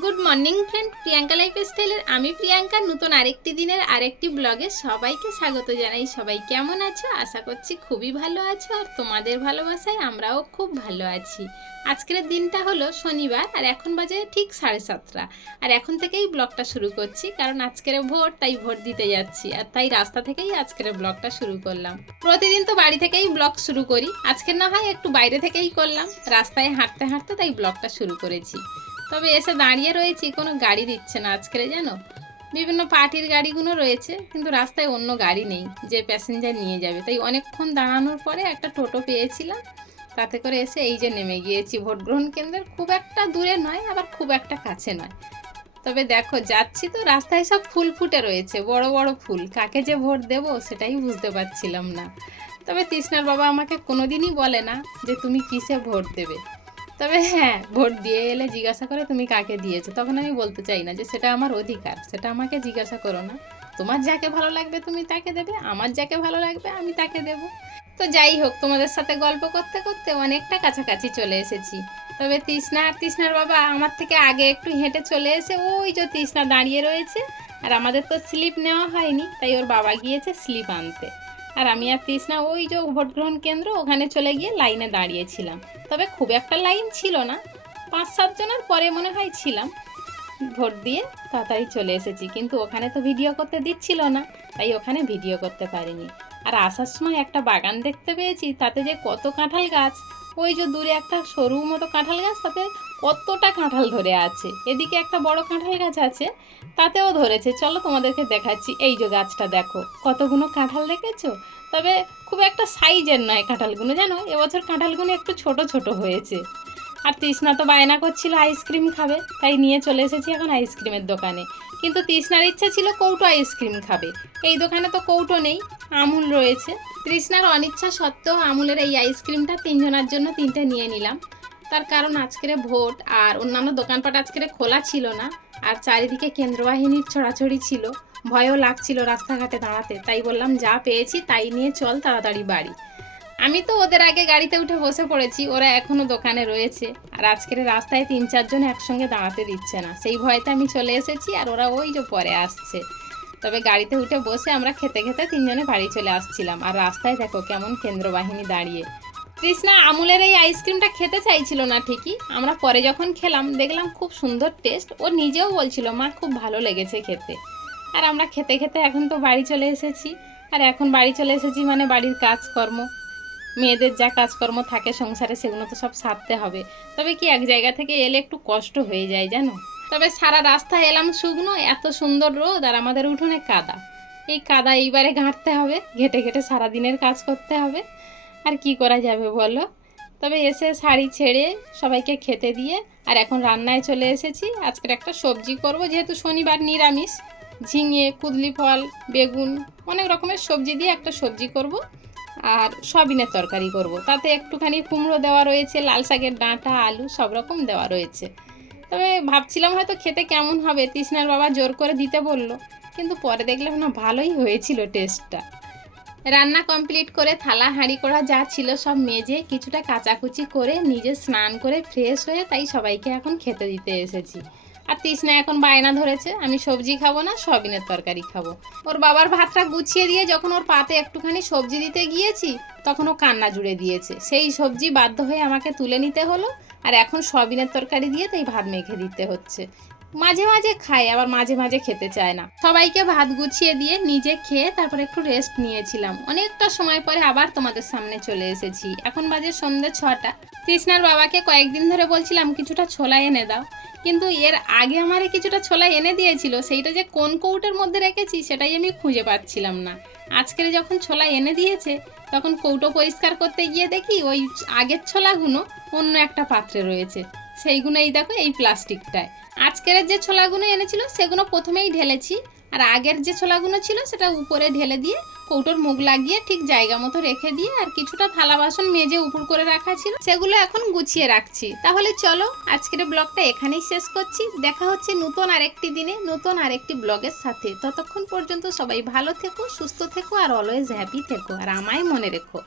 Good morning friend Priyanka life স্টাইলের আমি প্রিয়াঙ্কা। নতুন আরেকটি দিনের আরেকটি ব্লগে সবাইকে স্বাগত জানাই। সবাই কেমন আছো? আশা করছি খুবই ভালো আছো আর তোমাদের ভালোবাসায় আমরাও খুব ভালো আছি। আজকের দিনটা হলো শনিবার আর এখন বাজে ঠিক সাড়ে সাতটা। আর এখন থেকেই ব্লগটা শুরু করছি কারণ আজকের ভোট তাই ভোট দিতে যাচ্ছি আর তাই রাস্তা থেকেই আজকের ব্লগটা শুরু করলাম। প্রতিদিন তো বাড়ি থেকেই ব্লগ শুরু করি। আজকে না হয় একটু বাইরে থেকেই করলাম। রাস্তায় হাঁটতে হাঁটতে তাই ব্লগটা শুরু করেছি। তবে এসে দাঁড়িয়ে রয়েছি, কোনো গাড়ি দিচ্ছে না আজকের জানো বিভিন্ন পার্টির গাড়িগুলো রয়েছে, কিন্তু রাস্তায় অন্য গাড়ি নেই, যে প্যাসেঞ্জার নিয়ে যাবে। তাই অনেকক্ষণ দাঁড়ানোর পরে একটা টোটো পেয়েছিলাম, তাতে করে এসে এই যে নেমে গিয়েছি। ভোট গ্রহণ কেন্দ্রের খুব একটা দূরে নয়, আবার খুব একটা কাছে নয়। তবে দেখো, যাচ্ছি তো, রাস্তায় সব ফুল ফুটে রয়েছে, বড় বড় ফুল। কাকে যে ভোট দেব সেটাই বুঝতে পারছিলাম না। তবে তৃষ্ণার বাবা আমাকে কোনোদিনই বলে না যে তুমি কিসে ভোট দেবে। তবে হ্যাঁ ভোট দিয়ে এলে জিজ্ঞাসা করে তুমি কাকে দিয়েছ? তখন আমি বলতে চাই না যে সেটা আমার অধিকার, সেটা আমাকে জিজ্ঞাসা করো না। তোমার যাকে ভালো লাগবে তুমি তাকে দেবে, আমার যাকে ভালো লাগবে আমি তাকে দেব। তো যাই হোক, তোমাদের সাথে গল্প করতে করতে অনেকটা কাছাকাছি চলে এসেছি। তবে তৃষ্ণা আর তৃষ্ণার বাবা আমার থেকে আগে একটু হেঁটে চলে এসে ওই যে তৃষ্ণা দাঁড়িয়ে রয়েছে। আর আমাদের তো স্লিপ নেওয়া হয়নি, তাই ওর বাবা গিয়েছে স্লিপ আনতে। আর আমি আর তৃষ্ণা ওই যে ভোট গ্রহণ কেন্দ্র, ওখানে চলে গিয়ে লাইনে দাঁড়িয়েছিলাম। তবে খুব একটা লাইন ছিল না। পাঁচ সাতজনের পরে মনে হয় ছিলাম। ভোট দিয়ে তাড়াতাড়ি চলে এসেছি, কিন্তু ওখানে তো ভিডিও করতে দিচ্ছিল না, তাই ওখানে ভিডিও করতে পারিনি। আর আসার সময় একটা বাগান দেখতে পেয়েছি, তাতে যে কত কাঁঠাল গাছ, ওই যে দূরে একটা সরু মতো কাঁঠাল গাছ, তাতে কতটা কাঁঠাল ধরে আছে। এদিকে একটা বড় কাঁঠাল গাছ আছে, তাতেও ধরেছে। চলো তোমাদেরকে দেখাচ্ছি, এই যে গাছটা দেখো, কতগুলো কাঁঠাল দেখেছ? তবে খুব একটা সাইজের নয় কাঁঠালগুলো, জানো? এবছর কাঁঠালগুলো একটু ছোট ছোট হয়েছে। আর তৃষ্ণা তো বায়না করছিল আইসক্রিম খাবে, তাই নিয়ে চলে এসেছি এখন আইসক্রিমের দোকানে। কিন্তু তৃষ্ণার ইচ্ছা ছিল কৌটো আইসক্রিম খাবে। এই দোকানে তো কৌটো নেই, আমুল রয়েছে। তৃষ্ণার অনিচ্ছা সত্ত্বেও আমুলের এই আইসক্রিমটা তিনজনের জন্য তিনটে নিয়ে নিলাম। তার কারণ আজকের ভোট, আর অন্যান্য দোকানপাট আজকের খোলা ছিল না, আর চারিদিকে কেন্দ্রবাহিনীর ছড়াছড়ি ছিল। ভয়ও লাগছিল রাস্তাঘাটে দাঁড়াতে। তাই বললাম, যা পেয়েছি তাই নিয়ে চল তাড়াতাড়ি বাড়ি। আমি তো ওদের আগে গাড়িতে উঠে বসে পড়েছি, ওরা এখনও দোকানে রয়েছে। আর আজকের রাস্তায় তিন চারজন একসঙ্গে দাঁড়াতে দিচ্ছে না। সেই ভয়তে আমি চলে এসেছি আর ওরা ওই যে পরে আসছে। তবে গাড়িতে উঠে বসে আমরা খেতে খেতে তিনজনে বাড়ি চলে আসছিলাম। আর রাস্তায় দেখো কেমন কেন্দ্রবাহিনী দাঁড়িয়ে। কৃষ্ণা, আমুলের এই আইসক্রিমটা খেতে চাইছিল না ঠিকই। আমরা পরে যখন খেলাম, দেখলাম খুব সুন্দর টেস্ট। ও নিজেও বলছিল, মা, খুব ভালো লেগেছে খেতে। আর আমরা খেতে খেতে এখন তো বাড়ি চলে এসেছি। আর এখন বাড়ি চলে এসেছি মানে বাড়ির কাজকর্ম। মেয়েদের যা কাজকর্ম থাকে সংসারে সেগুলো তো সব সারতে হবে। তবে কি এক জায়গা থেকে এলে একটু কষ্ট হয়ে যায় জানো? তবে সারা রাস্তা এলাম শুকনো, এত সুন্দর রোদ আর আমাদের উঠোনে কাদা। এই কাদা এইবারে ঘাঁটতে হবে, ঘেটে ঘেটে সারাদিনের কাজ করতে হবে। আর কি করা যাবে বলো? তবে এসে শাড়ি ছেড়ে সবাইকে খেতে দিয়ে আর এখন রান্নায় চলে এসেছি। আজকের একটা সবজি করব, যেহেতু শনিবার নিরামিষ। ঝিঙে কুদলি ফল, বেগুন, অনেক রকমের সবজি দিয়ে একটা সবজি করব আর সয়াবিনের তরকারি করব। তাতে একটুখানি কুমড়ো দেওয়া রয়েছে, লাল শাকের ডাঁটা, আলু সব রকম দেওয়া রয়েছে। তবে ভাবছিলাম হয়তো খেতে কেমন হবে, তৃষ্ণার বাবা জোর করে দিতে বলল, কিন্তু পরে দেখলাম না ভালোই হয়েছিল টেস্টটা রান্না কমপ্লিট করে থালা হাঁড়ি করা যা ছিল সব মেজে কিছুটা কাচাকুচি করে নিজে স্নান করে ফ্রেশ হয়ে তাই সবাইকে এখন খেতে দিতে এসেছি। আর তৃষ্ণা এখন বায়না ধরেছে, আমি সবজি খাব না, সবিনের তরকারি খাব। ওর বাবার ভাতটা গুছিয়ে দিয়ে যখন ওর পাতে একটুখানি সবজি দিতে গিয়েছি, তখন ও কান্না জুড়ে দিয়েছে। সেই সবজি বাধ্য হয়ে আমাকে তুলে নিতে হলো, আর এখন সবিনের তরকারি দিয়ে তাই ভাত মেখে দিতে হচ্ছে। মাঝে মাঝে খায়, আবার মাঝে মাঝে খেতে চায় না। সবাইকে ভাত গুছিয়ে দিয়ে নিজে খেয়ে তারপর একটু রেস্ট নিয়েছিলাম। অনেকটা সময় পরে আবার তোমাদের সামনে চলে এসেছি। এখন বাজে সন্ধ্যে ছটা। কৃষ্ণার বাবাকে কয়েকদিন ধরে বলছিলাম, কিছুটা ছোলা এনে দাও। কিন্তু এর আগে আমার কিছুটা ছোলা এনে দিয়েছিল, সেইটা যে কোন কৌটোর মধ্যে রেখেছি সেটাই আমি খুঁজে পাচ্ছিলাম না। আজকের যখন ছোলা এনে দিয়েছে, তখন কৌটো পরিষ্কার করতে গিয়ে দেখি ওই আগের ছোলাগুলো অন্য একটা পাত্রে রয়েছে। সেইগুলো এই দেখো এই প্লাস্টিকটায়। আজকের যে ছোলাগুলো এনেছিল সেগুলো প্রথমেই ঢেলেছি। আর আগের যে ছোলাগুলো ছিল সেটা উপরে ঢেলে দিয়ে, কৌটোর মুখ লাগিয়ে ঠিক জায়গা মতো রেখে দিয়ে আর কিছুটা থালা বাসন মেজে উপর করে রাখা ছিল, সেগুলো এখন গুছিয়ে রাখছি। তাহলে চলো, আজকের ব্লগটা এখানেই শেষ করছি। দেখা হচ্ছে নতুন আরেকটি দিনে, নতুন আরেকটি ব্লগের সাথে। ততক্ষণ পর্যন্ত সবাই ভালো থেকো, সুস্থ থেকো, আর অলওয়েজ হ্যাপি থেকো। আর আমায় মনে রেখো।